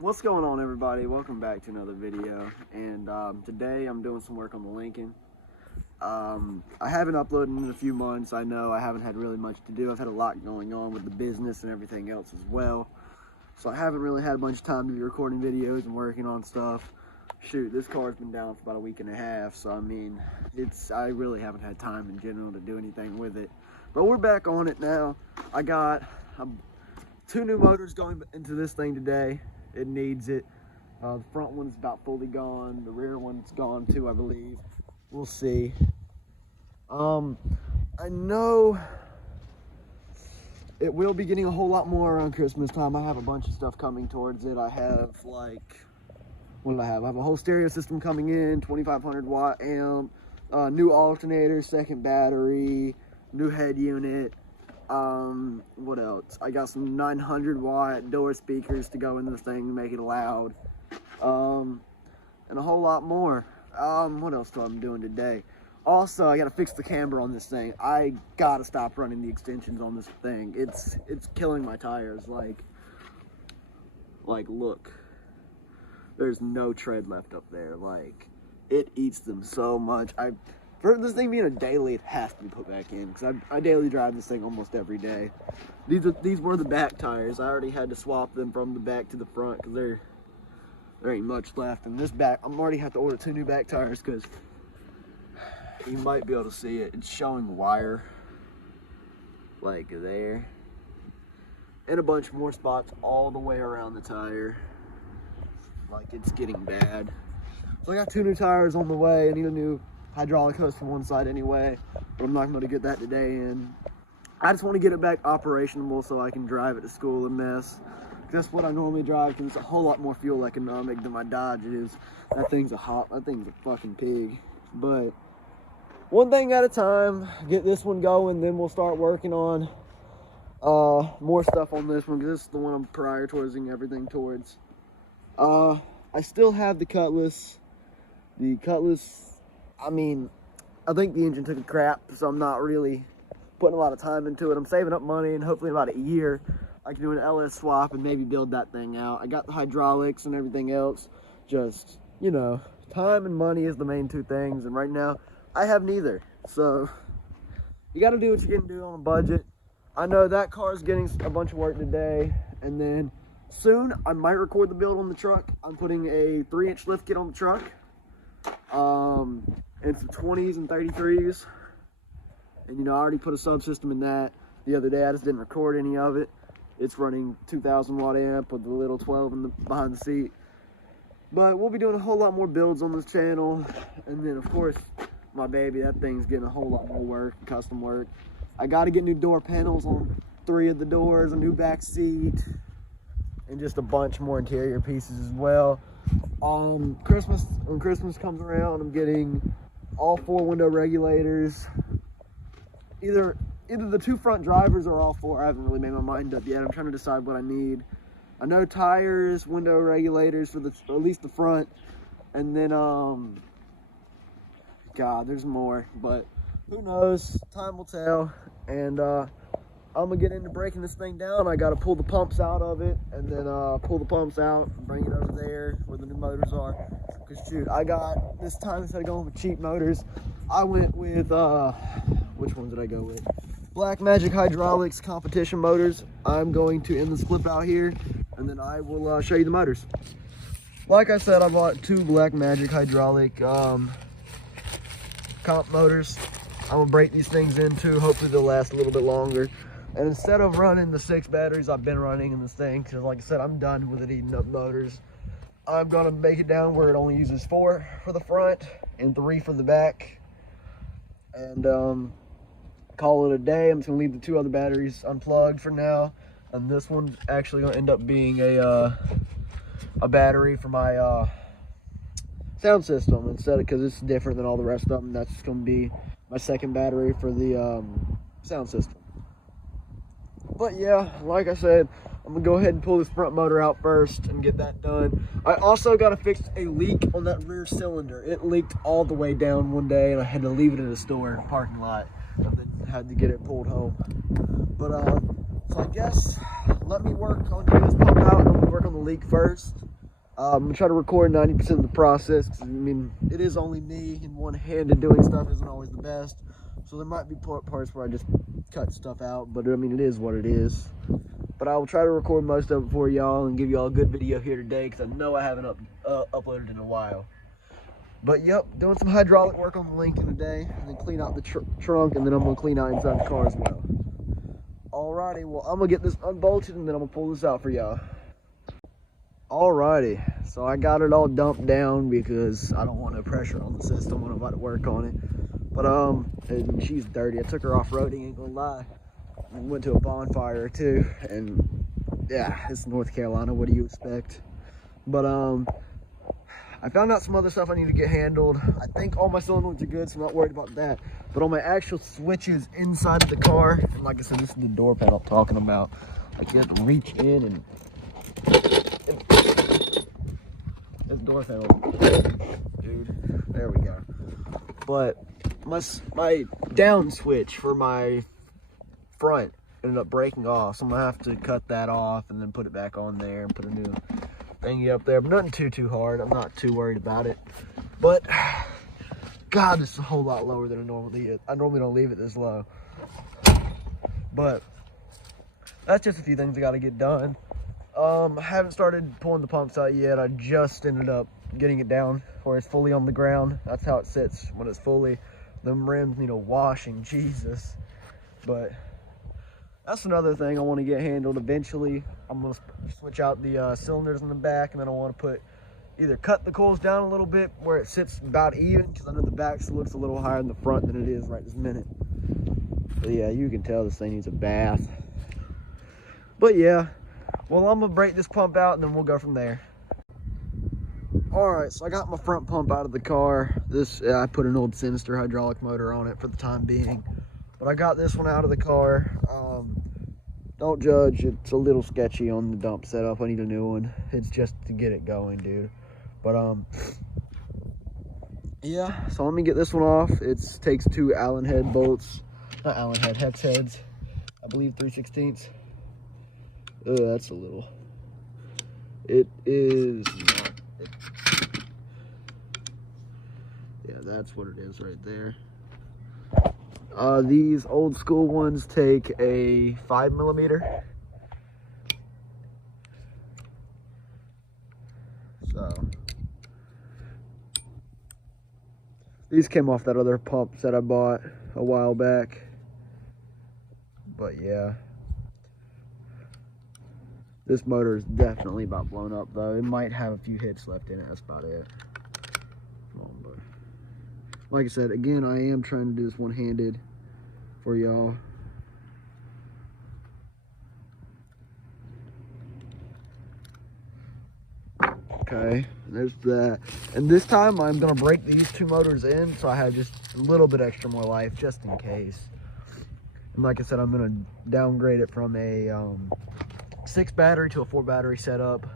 What's going on, everybody? Welcome back to another video. And today I'm doing some work on the Lincoln. I haven't uploaded in a few months. I know I haven't had really much to do. I've had a lot going on with the business and everything else as well. So I haven't really had a bunch of time to be recording videos and working on stuff. Shoot, this car's been down for about a week and a half. So I mean, I really haven't had time in general to do anything with it. But we're back on it now. I got two new motors going into this thing today. It needs it. The front one's about fully gone. The rear one's gone too, I believe. We'll see. I know it will be getting a whole lot more around Christmas time. I have a bunch of stuff coming towards it. I have what do I have? I have a whole stereo system coming in, 2500 watt amp, new alternator, second battery, new head unit. What else? I got some 900 watt door speakers to go in this thing to make it loud. And a whole lot more. What else do I doing today? Also, I gotta fix the camber on this thing. I gotta stop running the extensions on this thing. It's killing my tires. Like look. There's no tread left up there. Like, it eats them so much. For this thing being a daily, it has to be put back in, because I daily drive this thing almost every day. These were the back tires. I already had to swap them from the back to the front because there ain't much left. And this back, I'm already have to order two new back tires because you might be able to see it. It's showing wire like there, and a bunch more spots all the way around the tire. Like, it's getting bad. So I got two new tires on the way. I need a new hydraulic hose for one side anyway, but I'm not going to get that today in. I just want to get it back operational so I can drive it to school and mess. That's what I normally drive, because it's a whole lot more fuel economic than my Dodge is. That thing's a fucking pig. But one thing at a time, get this one going, then we'll start working on more stuff on this one, because this is the one I'm prioritizing everything towards. I still have the Cutlass. The Cutlass, I mean, I think the engine took a crap, so I'm not really putting a lot of time into it. I'm saving up money, and hopefully in about a year I can do an LS swap and maybe build that thing out. I got the hydraulics and everything else. Just, you know, time and money is the main two things, and right now I have neither. So you got to do what you can do on a budget. I know that car's getting a bunch of work today, and then soon I might record the build on the truck. I'm putting a 3-inch lift kit on the truck. And some 20s and 33s, and you know, I already put a subsystem in that the other day. I just didn't record any of it. It's running 2000 watt amp with the little 12 behind the seat. But we'll be doing a whole lot more builds on this channel, and then of course my baby, that thing's getting a whole lot more work, custom work. I got to get new door panels on 3 of the doors, a new back seat, and just a bunch more interior pieces as well. When Christmas comes around, I'm getting all 4 window regulators. Either the 2 front drivers or all 4. I haven't really made my mind up yet. I'm trying to decide what I need. I know tires, window regulators for at least the front, and then God, there's more, but who knows? Time will tell. And I'm gonna get into breaking this thing down. I gotta pull the pumps out of it, and then pull the pumps out and bring it over there where the new motors are. Cause shoot, I got this time, instead of going with cheap motors, I went with which ones did I go with? Black Magic Hydraulics competition motors. I'm going to end the clip out here, and then I will show you the motors. Like I said, I bought 2 Black Magic Hydraulic comp motors. I'm gonna break these things into. Hopefully they'll last a little bit longer. And instead of running the 6 batteries I've been running in this thing, because like I said, I'm done with it eating up motors, I'm gonna make it down where it only uses 4 for the front and 3 for the back, and call it a day. I'm just gonna leave the 2 other batteries unplugged for now, and this one's actually gonna end up being a battery for my sound system instead, because it's different than all the rest of them. That's just gonna be my second battery for the sound system. But yeah, like I said, I'm gonna go ahead and pull this front motor out first and get that done. I also gotta fix a leak on that rear cylinder. It leaked all the way down one day, and I had to leave it in a store in a parking lot, and then had to get it pulled home. But so I guess let me work on getting this pump out, and we'll work on the leak first. I'm gonna try to record 90% of the process. 'Cause, I mean, it is only me, and one-handed doing stuff isn't always the best. So there might be parts where I just cut stuff out, but I mean, it is what it is. But I will try to record most of it for y'all and give y'all a good video here today, because I know I haven't uploaded in a while. But yep, doing some hydraulic work on the Lincoln today, and then clean out the trunk, and then I'm gonna clean out inside the car as well. Alrighty, well, I'm gonna get this unbolted, and then I'm gonna pull this out for y'all. Alrighty, so I got it all dumped down because I don't want no pressure on the system when I'm about to work on it. But and she's dirty. I took her off-roading, ain't gonna lie. I went to a bonfire too, and yeah, it's North Carolina, what do you expect? But I found out some other stuff I need to get handled. I think all my cylinders are good, so I'm not worried about that. But on my actual switches inside of the car, and like I said, this is the door panel I'm talking about. Like, you have to reach in and this door panel, dude, there we go. But my down switch for my front ended up breaking off, so I'm gonna have to cut that off and then put it back on there and put a new thingy up there, but nothing too hard. I'm not too worried about it. But God, this is a whole lot lower than I normally is. I normally don't leave it this low. But that's just a few things I got to get done. I haven't started pulling the pumps out yet. I just ended up getting it down where it's fully on the ground. That's how it sits when it's fully. Them rims need a washing, Jesus. But that's another thing I want to get handled eventually. I'm going to switch out the cylinders in the back, and then I want to either cut the coils down a little bit where it sits about even, because I know the back looks a little higher in the front than it is right this minute. But yeah, you can tell this thing needs a bath. But yeah, well, I'm going to break this pump out, and then we'll go from there. Alright, so I got my front pump out of the car. I put an old Sinister hydraulic motor on it for the time being. But I got this one out of the car. Don't judge, it's a little sketchy on the dump setup. I need a new one. It's just to get it going, dude. But yeah, so let me get this one off. It takes 2 Allen head bolts. Not Allen head, hex heads. I believe 3/16. That's a little. It is not. Yeah, that's what it is right there. These old school ones take a 5mm. So these came off that other pump that I bought a while back. But yeah, this motor is definitely about blown up though. It might have a few hits left in it, that's about it. Come on, bud. Like I said, again, I am trying to do this one-handed for y'all. Okay, there's that. And this time I'm gonna break these 2 motors in, so I have just a little bit extra more life, just in case. And like I said, I'm gonna downgrade it from a 6 battery to a 4 battery setup,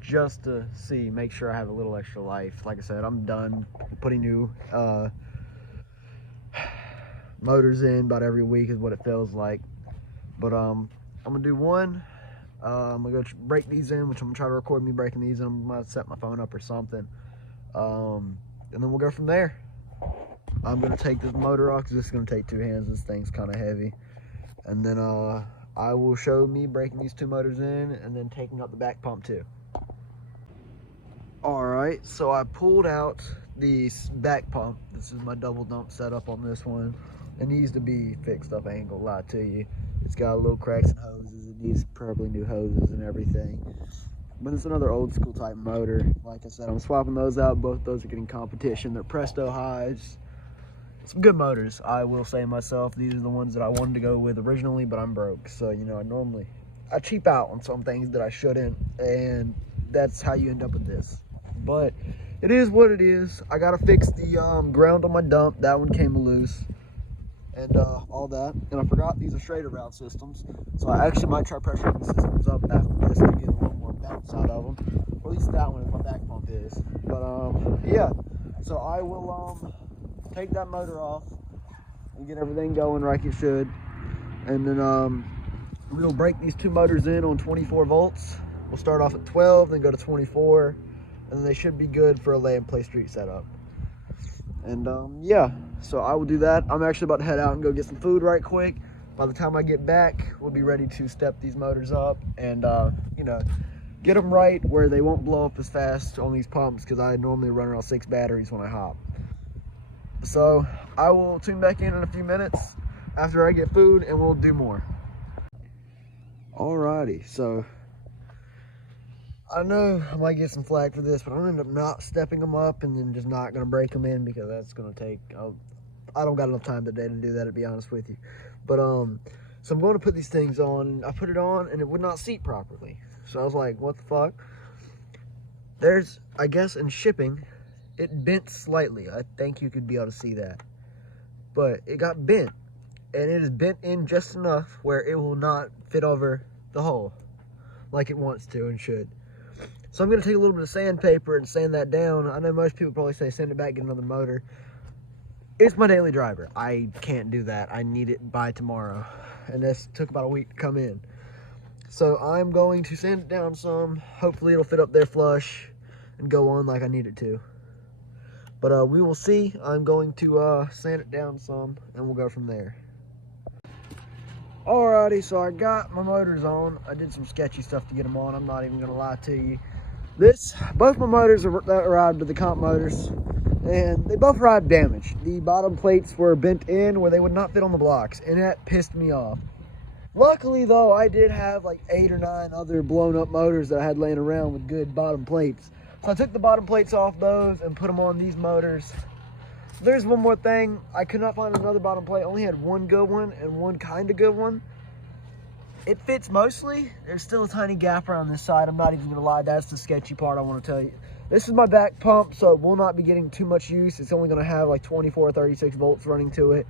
just to make sure I have a little extra life. Like I said, I'm done putting new motors in about every week is what it feels like. But I'm gonna do one. I'm gonna go break these in, which I'm gonna try to record me breaking these in. I'm gonna set my phone up or something, and then we'll go from there. I'm gonna take this motor off because this is gonna take 2 hands. This thing's kind of heavy. And then I will show me breaking these 2 motors in and then taking up the back pump too. Alright, so I pulled out the back pump. This is my double dump setup on this one. It needs to be fixed up, I ain't gonna lie to you. It's got little cracks and hoses. It needs probably new hoses and everything. But it's another old school type motor. Like I said, I'm swapping those out. Both those are getting competition. They're Presto highs. Some good motors, I will say myself. These are the ones that I wanted to go with originally, but I'm broke. So, you know, I cheap out on some things that I shouldn't, and that's how you end up with this. But it is what it is. I gotta fix the ground on my dump. That one came loose, and all that. And I forgot these are Schrader valve systems, so I actually might try pressuring the systems up after this to get a little more bounce out of them. Or at least that one, if my back pump is. But yeah. So I will take that motor off and get everything going like it should, and then we'll break these 2 motors in on 24 volts, We'll start off at 12, then go to 24, and then they should be good for a lay and play street setup. And yeah, so I will do that. I'm actually about to head out and go get some food right quick. By the time I get back, we'll be ready to step these motors up and, you know, get them right where they won't blow up as fast on these pumps, because I normally run around 6 batteries when I hop. So I will tune back in a few minutes after I get food, and we'll do more. Alrighty, so I know I might get some flack for this, but I'm gonna end up not stepping them up and then just not gonna break them in, because that's gonna take, I don't got enough time today to do that, to be honest with you. But so I'm going to put these things on. I put it on and it would not seat properly. So I was like, what the fuck? There's, I guess in shipping, it bent slightly. I think you could be able to see that. But it got bent, and it is bent in just enough where it will not fit over the hole like it wants to and should. So I'm going to take a little bit of sandpaper and sand that down. I know most people probably say send it back, get another motor. It's my daily driver. I can't do that. I need it by tomorrow. And this took about a week to come in. So I'm going to sand it down some. Hopefully it'll fit up there flush and go on like I need it to. But we will see. I'm going to sand it down some, and we'll go from there. Alrighty, so I got my motors on. I did some sketchy stuff to get them on. I'm not even gonna lie to you. Both my motors arrived to the Comp Motors, and they both arrived damaged. The bottom plates were bent in where they would not fit on the blocks, and that pissed me off. Luckily though, I did have like 8 or 9 other blown up motors that I had laying around with good bottom plates. So I took the bottom plates off those and put them on these motors. There's one more thing. I could not find another bottom plate. I only had one good one and one kind of good one. It fits mostly. There's still a tiny gap around this side. I'm not even gonna lie, that's the sketchy part I want to tell you. This is my back pump, so it will not be getting too much use. It's only gonna have like 24 or 36 volts running to it.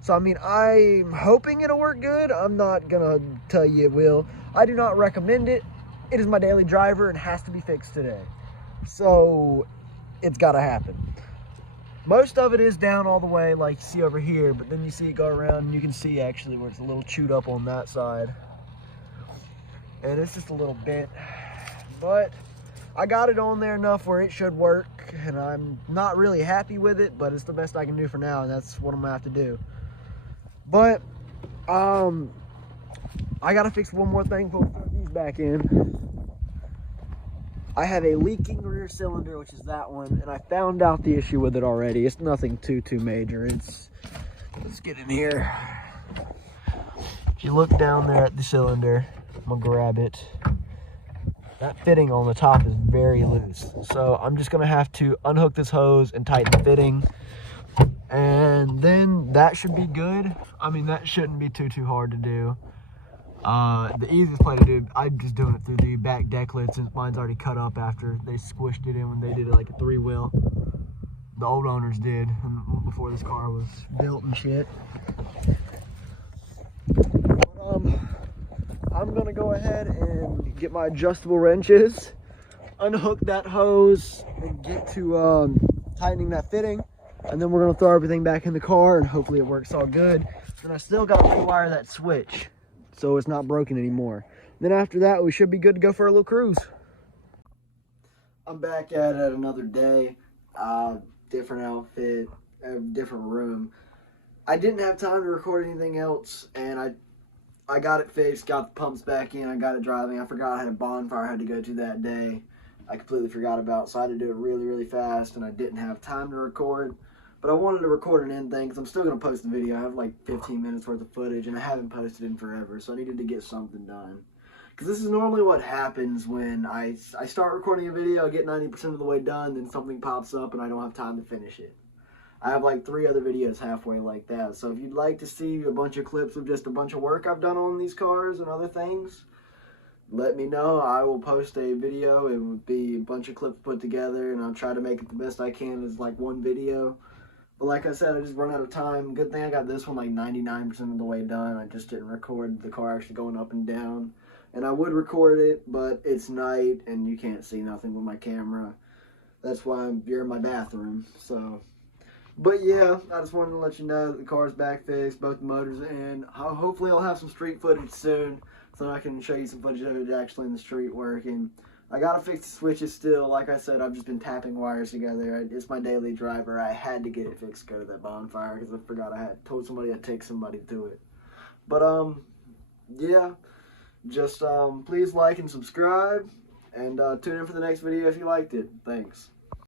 So I mean, I'm hoping it'll work good. I'm not gonna tell you it will. I do not recommend it. It is my daily driver and has to be fixed today. So it's gotta happen. Most of it is down all the way like you see over here, but then you see it go around and you can see actually where it's a little chewed up on that side. And it's just a little bent, but I got it on there enough where it should work, and I'm not really happy with it, but it's the best I can do for now, and that's what I'm gonna have to do. But I gotta fix one more thing before we put these back in. I have a leaking rear cylinder, which is that one, and I found out the issue with it already. It's nothing too major. Let's get in here. If you look down there at the cylinder, I'm gonna grab it. That fitting on the top is very loose. So I'm just gonna have to unhook this hose and tighten the fitting. And then that should be good. I mean, that shouldn't be too hard to do. The easiest way to do, I'm just doing it through the back deck lid, since mine's already cut up after they squished it in when they did it like a 3-wheel. The old owners did, before this car was built and shit. But, I'm gonna go ahead and get my adjustable wrenches, unhook that hose, and get to tightening that fitting. And then we're gonna throw everything back in the car, and hopefully it works all good. And I still gotta rewire that switch so it's not broken anymore. Then after that, we should be good to go for a little cruise. I'm back at it another day, different outfit, a different room. I didn't have time to record anything else, and I got it fixed, got the pumps back in, I got it driving. I forgot I had a bonfire I had to go to that day. I completely forgot about, so I had to do it really fast, and I didn't have time to record. But I wanted to record an end thing, because I'm still going to post the video. I have like 15 minutes worth of footage, and I haven't posted in forever, so I needed to get something done. Because this is normally what happens when I start recording a video, I get 90% of the way done, then something pops up and I don't have time to finish it. I have like 3 other videos halfway like that. So if you'd like to see a bunch of clips of just a bunch of work I've done on these cars and other things, let me know. I will post a video. It would be a bunch of clips put together, and I'll try to make it the best I can as like one video. But like I said, I just run out of time. Good thing I got this one like 99% of the way done. I just didn't record the car actually going up and down. And I would record it, but it's night and you can't see nothing with my camera. That's why you're in my bathroom. So, but yeah, I just wanted to let you know that the car's back fixed, both the motors in. Hopefully I'll have some street footage soon. so I can show you some footage of it actually in the street working. I gotta fix the switches still. Like I said, I've just been tapping wires together. It's my daily driver. I had to get it fixed to go to that bonfire because I forgot I had told somebody I'd take somebody to it. But yeah, just please like and subscribe, and tune in for the next video if you liked it. Thanks.